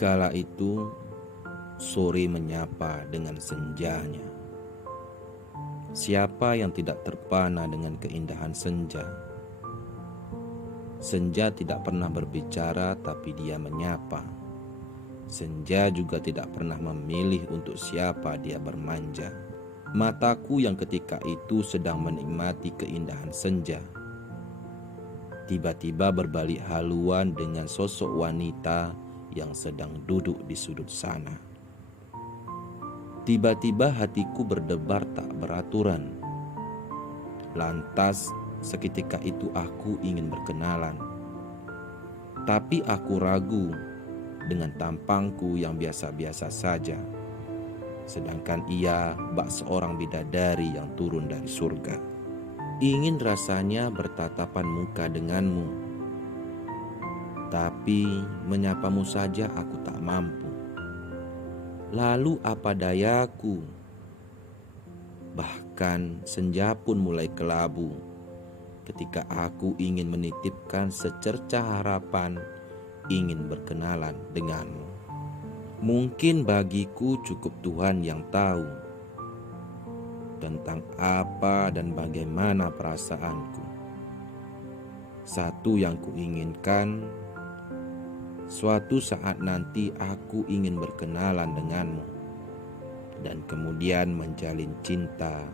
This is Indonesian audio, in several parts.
Kala itu sore menyapa dengan senjanya. Siapa yang tidak terpana dengan keindahan senja? Senja tidak pernah berbicara, tapi dia menyapa. Senja juga tidak pernah memilih untuk siapa dia bermanja. Mataku yang ketika itu sedang menikmati keindahan senja, tiba-tiba berbalik haluan dengan sosok wanita yang sedang duduk di sudut sana. Tiba-tiba hatiku berdebar tak beraturan. Lantas seketika itu aku ingin berkenalan. Tapi aku ragu dengan tampangku yang biasa-biasa saja. Sedangkan ia bak seorang bidadari yang turun dari surga. Ingin rasanya bertatapan muka denganmu, tapi menyapamu saja aku tak mampu. Lalu apa dayaku? Bahkan senja pun mulai kelabu ketika aku ingin menitipkan secercah harapan ingin berkenalan denganmu. Mungkin bagiku cukup Tuhan yang tahu tentang apa dan bagaimana perasaanku. Satu yang kuinginkan, suatu saat nanti aku ingin berkenalan denganmu dan kemudian menjalin cinta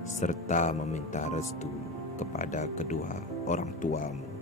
serta meminta restu kepada kedua orang tuamu.